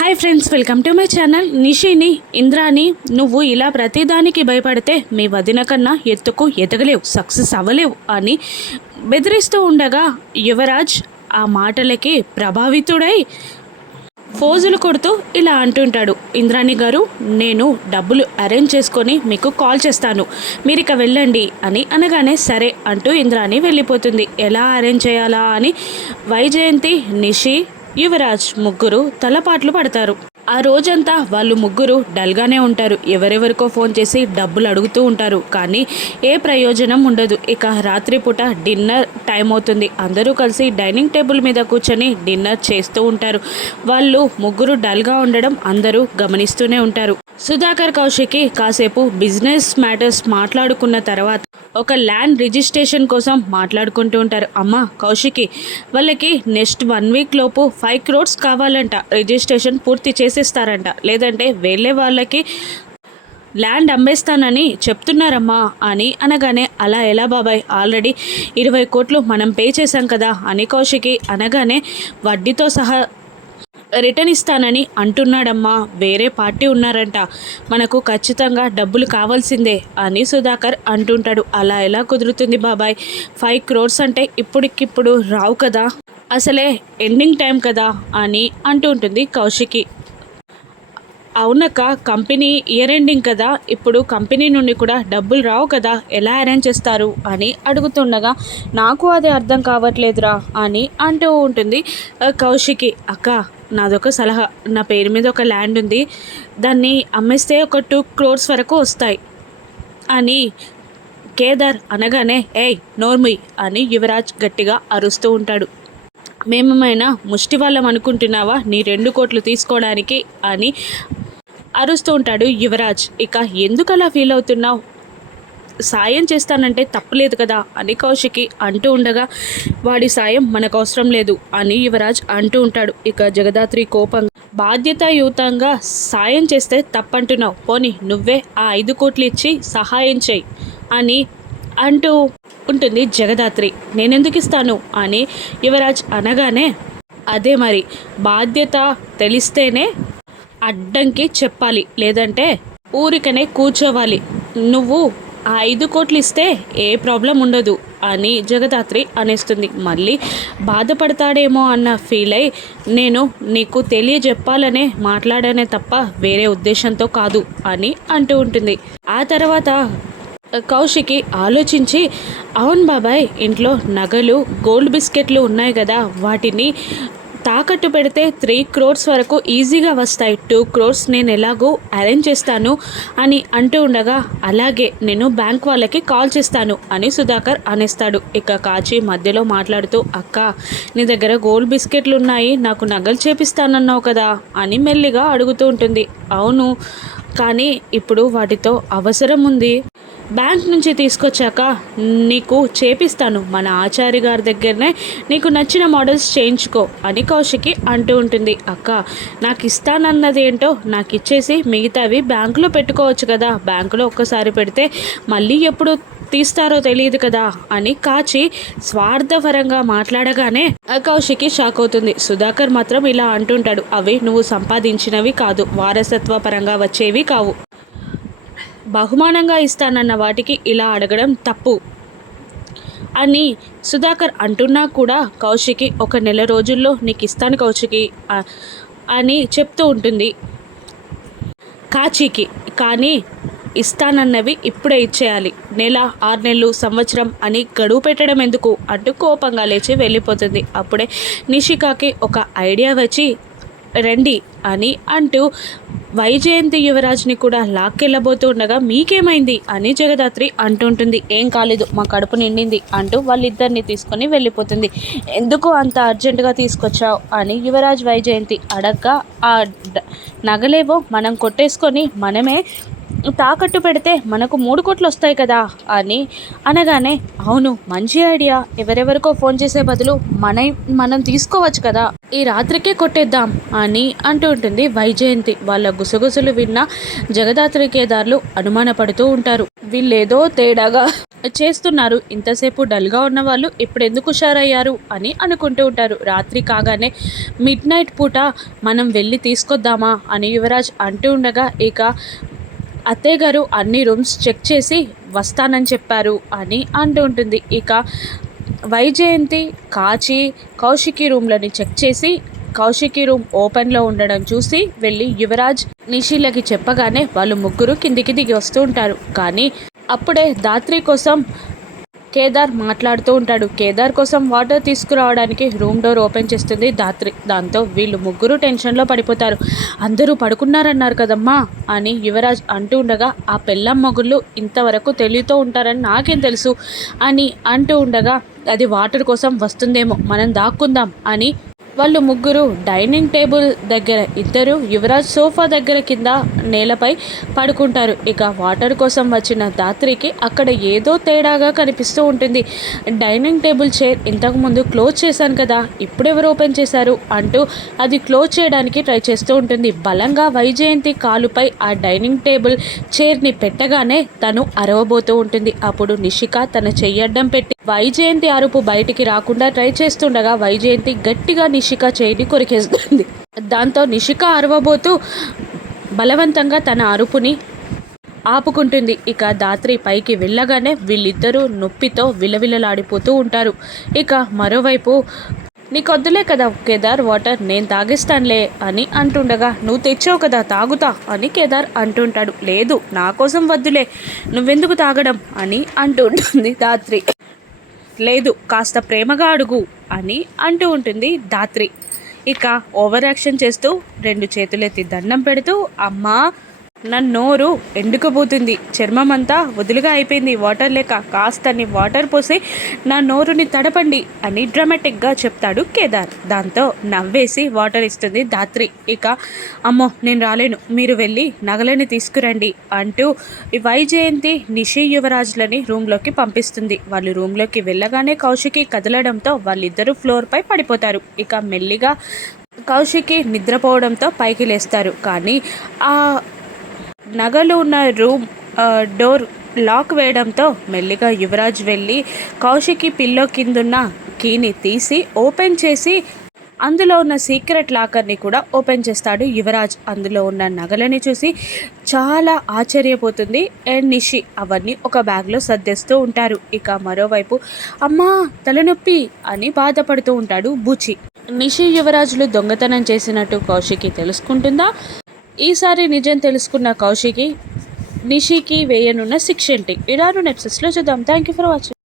Hi friends welcome to my channel నిషిని Indrani నువ్వు ఇలా ప్రతిదానికి భయపడితే మీ వదిన కన్నా ఎత్తుకు ఎదగలేవు సక్సెస్ అవ్వలేవు అని బెదిరిస్తూ ఉండగా యువరాజ్ ఆ మాటలకి ప్రభావితుడై ఫోజులు కొడుతూ ఇలా అంటుంటాడు. ఇంద్రాణి గారు నేను డబ్బులు అరేంజ్ చేసుకొని మీకు కాల్ చేస్తాను. మీరు ఇక వెళ్ళండి అని అనగానే సరే అంటూ ఇంద్రాణి వెళ్ళిపోతుంది. ఎలా అరేంజ్ చేయాలా అని వైజయంతి నిషి యువరాజ్ ముగ్గురు తలపాట్లు పడతారు. ఆ రోజంతా వాళ్ళు ముగ్గురు డల్గానే ఉంటారు. ఎవరెవరికో ఫోన్ చేసి డబ్బులు అడుగుతూ ఉంటారు. కానీ ఏ ప్రయోజనం ఉండదు. ఇక రాత్రిపూట డిన్నర్ టైం అవుతుంది. అందరూ కలిసి డైనింగ్ టేబుల్ మీద కూర్చొని డిన్నర్ చేస్తూ ఉంటారు. వాళ్ళు ముగ్గురు డల్గా ఉండడం అందరూ గమనిస్తూనే ఉంటారు. సుధాకర్ కౌశికి కాసేపు బిజినెస్ మ్యాటర్స్ మాట్లాడుకున్న తర్వాత ఒక ల్యాండ్ రిజిస్ట్రేషన్ కోసం మాట్లాడుకుంటూ ఉంటారు. అమ్మ కౌశికి వాళ్ళకి నెక్స్ట్ వన్ వీక్ లోపు ఫైవ్ క్రోడ్స్ కావాలంట. రిజిస్ట్రేషన్ పూర్తి చేసి చేసేస్తారంట లేదంటే వెళ్ళే వాళ్ళకి ల్యాండ్ అమ్మేస్తానని చెప్తున్నారమ్మా అని అనగానే అలా ఎలా బాబాయ్? ఆల్రెడీ ఇరవై కోట్లు మనం పే చేశాం కదా అని కౌశికి అనగానే వడ్డీతో సహా రిటర్న్ ఇస్తానని అంటున్నాడమ్మా. వేరే పార్టీ ఉన్నారంట. మనకు ఖచ్చితంగా డబ్బులు కావాల్సిందే అని సుధాకర్ అంటుంటాడు. అలా ఎలా కుదురుతుంది బాబాయ్? ఫైవ్ క్రోర్స్ అంటే ఇప్పటికిప్పుడు రావు కదా. అసలే ఎండింగ్ టైం కదా అని అంటూ ఉంటుంది కౌశికి. అవునక్క కంపెనీ ఇయర్ ఎండింగ్ కదా ఇప్పుడు కంపెనీ నుండి కూడా డబ్బులు రావు కదా ఎలా అరేంజ్ చేస్తారు అని అడుగుతుండగా నాకు అది అర్థం కావట్లేదురా అని అంటూ ఉంటుంది కౌశికి. అక్క నాదొక సలహా నా పేరు మీద ఒక ల్యాండ్ ఉంది దాన్ని అమ్మేస్తే ఒక టూ క్రోర్స్ వరకు వస్తాయి అని కేదార్ అనగానే ఏయ్ నోర్మి అని యువరాజ్ గట్టిగా అరుస్తూ ఉంటాడు. మేమేమైనా ముష్టి వాళ్ళం అనుకుంటున్నావా? నీ రెండు కోట్లు తీసుకోవడానికి అని అరుస్తూ ఉంటాడు యువరాజ్. ఇక ఎందుకు అలా ఫీల్ అవుతున్నావు? సాయం చేస్తానంటే తప్పులేదు కదా అని కౌశికి అంటూ ఉండగా వాడి సాయం మనకు అవసరం లేదు అని యువరాజ్ అంటూ ఉంటాడు. ఇక జగదాత్రి కోపంగా బాధ్యతాయుతంగా సాయం చేస్తే తప్పంటున్నావు. పోని నువ్వే ఆ ఐదు కోట్లు ఇచ్చి సహాయం చేయి అని అంటూ ఉంటుంది జగదాత్రి. నేనెందుకు ఇస్తాను? అని యువరాజ్ అనగానే అదే మరి బాధ్యత తెలిస్తేనే అడ్డంకి చెప్పాలి. లేదంటే ఊరికనే కూర్చోవాలి. నువ్వు ఆ ఐదు కోట్లు ఇస్తే ఏ ప్రాబ్లం ఉండదు అని జగదాత్రి అనేస్తుంది. మళ్ళీ బాధపడతాడేమో అన్న ఫీల్ అయి నేను నీకు తెలియజెప్పాలనే మాట్లాడానే తప్ప వేరే ఉద్దేశంతో కాదు అని అంటూ ఉంటుంది. ఆ తర్వాత కౌశికి ఆలోచించి అవును బాబాయ్ ఇంట్లో నగలు గోల్డ్ బిస్కెట్లు ఉన్నాయి కదా వాటిని తాకట్టు పెడితే త్రీ క్రోర్స్ వరకు ఈజీగా వస్తాయి. టూ క్రోర్స్ నేను ఎలాగో అరేంజ్ చేస్తాను అని అంటూ ఉండగా అలాగే నేను బ్యాంక్ వాళ్ళకి కాల్ చేస్తాను అని సుధాకర్ అనేస్తాడు. ఇక కాచి మధ్యలో మాట్లాడుతూ అక్క నీ దగ్గర గోల్డ్ బిస్కెట్లు ఉన్నాయి నాకు నగలు చేపిస్తానన్నావు కదా అని మెల్లిగా అడుగుతూ ఉంటుంది. అవును కానీ ఇప్పుడు వాటితో అవసరం ఉంది. బ్యాంక్ నుంచి తీసుకొచ్చాక నీకు చేపిస్తాను. మన ఆచార్య గారి దగ్గరనే నీకు నచ్చిన మోడల్స్ చేయించుకో అని కౌశికి అంటూ ఉంటుంది. అక్క నాకు ఇస్తానన్నది ఏంటో నాకు ఇచ్చేసి మిగతావి బ్యాంకులో పెట్టుకోవచ్చు కదా. బ్యాంకులో ఒక్కసారి పెడితే మళ్ళీ ఎప్పుడు తీస్తారో తెలియదు కదా అని కాచి స్వార్థపరంగా మాట్లాడగానే కౌశికి షాక్ అవుతుంది. సుధాకర్ మాత్రం ఇలా అంటుంటాడు. అవి నువ్వు సంపాదించినవి కాదు. వారసత్వ పరంగా వచ్చేవి కావు. బహుమానంగా ఇస్తానన్న వాటికి ఇలా అడగడం తప్పు. అని సుధాకర్ అంటున్నా కూడా కౌశికి ఒక నెల రోజుల్లో నీకు ఇస్తాను కౌశికి అని చెప్తూ ఉంటుంది. కాచీకి కానీ ఇస్తానన్నవి ఇప్పుడే ఇచ్చేయాలి. నెల ఆరు నెలలు సంవత్సరం అని గడువు పెట్టడం ఎందుకు? అంటూ కోపంగా లేచి వెళ్ళిపోతుంది. అప్పుడే నిషికాకి ఒక ఐడియా వచ్చి రండి అని అంటూ వైజయంతి యువరాజ్ని కూడా లాక్కెళ్ళబోతూ ఉండగా మీకేమైంది అని జగదాత్రి అంటుంటుంది. ఏం కాలేదు మా కడుపు నిండింది అంటూ వాళ్ళిద్దరిని తీసుకొని వెళ్ళిపోతుంది. ఎందుకు అంత అర్జెంటుగా తీసుకొచ్చావు అని యువరాజ్ వైజయంతి అడగ్గా ఆ నగలేవో మనం కొట్టేసుకొని మనమే తాకట్టు పెడితే మనకు మూడు కోట్లు వస్తాయి కదా అని అనగానే అవును మంచి ఐడియా. ఎవరెవరికో ఫోన్ చేసే బదులు మన మనం తీసుకోవచ్చు కదా. ఈ రాత్రికే కొట్టేద్దాం అని అంటూ ఉంటుంది వైజయంతి. వాళ్ళ గుసగుసలు విన్న జగదాత్రి కేదార్లు అనుమానపడుతూ ఉంటారు. వీళ్ళేదో తేడాగా చేస్తున్నారు. ఇంతసేపు డల్గా ఉన్న వాళ్ళు ఇప్పుడు ఎందుకు హుషారయ్యారు అని అనుకుంటూ ఉంటారు. రాత్రి కాగానే మిడ్ నైట్ పూట మనం వెళ్ళి తీసుకొద్దామా? అని యువరాజ్ అంటూ ఉండగా ఇక అత్తయ్య గారు అన్ని రూమ్స్ చెక్ చేసి వస్తానని చెప్పారు అని అంటూ ఉంటుంది. ఇక వైజయంతి కాచి కౌశికి రూమ్లని చెక్ చేసి కౌశికి రూమ్ ఓపెన్లో ఉండడం చూసి వెళ్ళి యువరాజ్ నిషిలకి చెప్పగానే వాళ్ళు ముగ్గురు కిందికి దిగి వస్తూ ఉంటారు. కానీ అప్పుడే దాత్రి కోసం కేదార్ మాట్లాడుతూ ఉంటాడు. కేదార్ కోసం వాటర్ తీసుకురావడానికి రూమ్ డోర్ ఓపెన్ చేస్తుంది దాత్రి దాంతో వీళ్ళు ముగ్గురు టెన్షన్లో పడిపోతారు. అందరూ పడుకున్నారన్నారు కదమ్మా అని యువరాజ్ అంటూ ఉండగా ఆ పెళ్ళం మొగుళ్ళు ఇంతవరకు తెలియతో ఉంటారని నాకేం తెలుసు అని అంటూ ఉండగా అది వాటర్ కోసం వస్తుందేమో మనం దాక్కుందాం అని వాళ్ళు ముగ్గురు డైనింగ్ టేబుల్ దగ్గర ఇద్దరు యువరాజ్ సోఫా దగ్గర కింద నేలపై పడుకుంటారు. ఇక వాటర్ కోసం వచ్చిన దాత్రికి అక్కడ ఏదో తేడాగా కనిపిస్తూ ఉంటుంది. డైనింగ్ టేబుల్ చైర్ ఇంతకుముందు క్లోజ్ చేశాను కదా ఇప్పుడు ఎవరు ఓపెన్ చేశారు అంటూ అది క్లోజ్ చేయడానికి ట్రై చేస్తూ ఉంటుంది. బలంగా వైజయంతి కాలుపై ఆ డైనింగ్ టేబుల్ చైర్ని పెట్టగానే తను అరవబోతూ ఉంటుంది. అప్పుడు నిషిక తన చెయ్యడ్డం పెట్టి వైజయంతి అరుపు బయటికి రాకుండా ట్రై చేస్తుండగా వైజయంతి గట్టిగా నిషిక చేయిని కొరికేస్తుంది. దాంతో నిషిక అరవబోతూ బలవంతంగా తన అరుపుని ఆపుకుంటుంది. ఇక దాత్రి పైకి వెళ్ళగానే వీళ్ళిద్దరూ నొప్పితో విలవిలలాడిపోతూ ఉంటారు. ఇక మరోవైపు నీకొద్దులే కదా కేదార్ వాటర్ నేను తాగిస్తానులే అని అంటుండగా నువ్వు తెచ్చావు కదా తాగుతా అని కేదార్ అంటుంటాడు. లేదు నా కోసం వద్దులే నువ్వెందుకు తాగడం అని అంటుంటుంది దాత్రి. లేదు కాస్త ప్రేమగా అడుగు అని అంటూ ఉంటుంది దాత్రి ఇక ఓవర్ యాక్షన్ చేస్తూ రెండు చేతులెత్తి దండం పెడుతూ అమ్మా నా నోరు ఎండుకుపోతుంది. చర్మం అంతా వదులుగా అయిపోయింది. వాటర్ లేక కాస్తని వాటర్ పోసి నా నోరుని తడపండి అని డ్రామాటిక్గా చెప్తాడు కేదార్. దాంతో నవ్వేసి వాటర్ ఇస్తుంది ధాత్రి. ఇక అమ్మో నేను రాలేను. మీరు వెళ్ళి నగలని తీసుకురండి అంటూ వైజయంతి నిషి యువరాజులని రూమ్లోకి పంపిస్తుంది. వాళ్ళు రూమ్లోకి వెళ్ళగానే కౌశికి కదలడంతో వాళ్ళిద్దరూ ఫ్లోర్పై పడిపోతారు. ఇక మెల్లిగా కౌశికి నిద్రపోవడంతో పైకి లేస్తారు. కానీ ఆ నగలు ఉన్న రూమ్ డోర్ లాక్ వేయడంతో మెల్లిగా యువరాజ్ వెళ్ళి కౌశికి పిల్లో కిందున్న కీని తీసి ఓపెన్ చేసి అందులో ఉన్న సీక్రెట్ లాకర్ని కూడా ఓపెన్ చేస్తాడు యువరాజ్. అందులో ఉన్న నగలని చూసి చాలా ఆశ్చర్యపోతుంది. అండ్ నిషి అవన్నీ ఒక బ్యాగ్లో సర్దేస్తూ ఉంటారు. ఇక మరోవైపు అమ్మా తలనొప్పి అని బాధపడుతూ ఉంటాడు బుచి. నిషి యువరాజులు దొంగతనం చేసినట్టు కౌశికి తెలుసుకుంటుందా? ఈసారి నిజం తెలుసుకున్న కౌశికి నిషికి వేయనున్న శిక్ష ఏంటి? ఇలాను నెప్సెస్లో చూద్దాం. Thank you for watching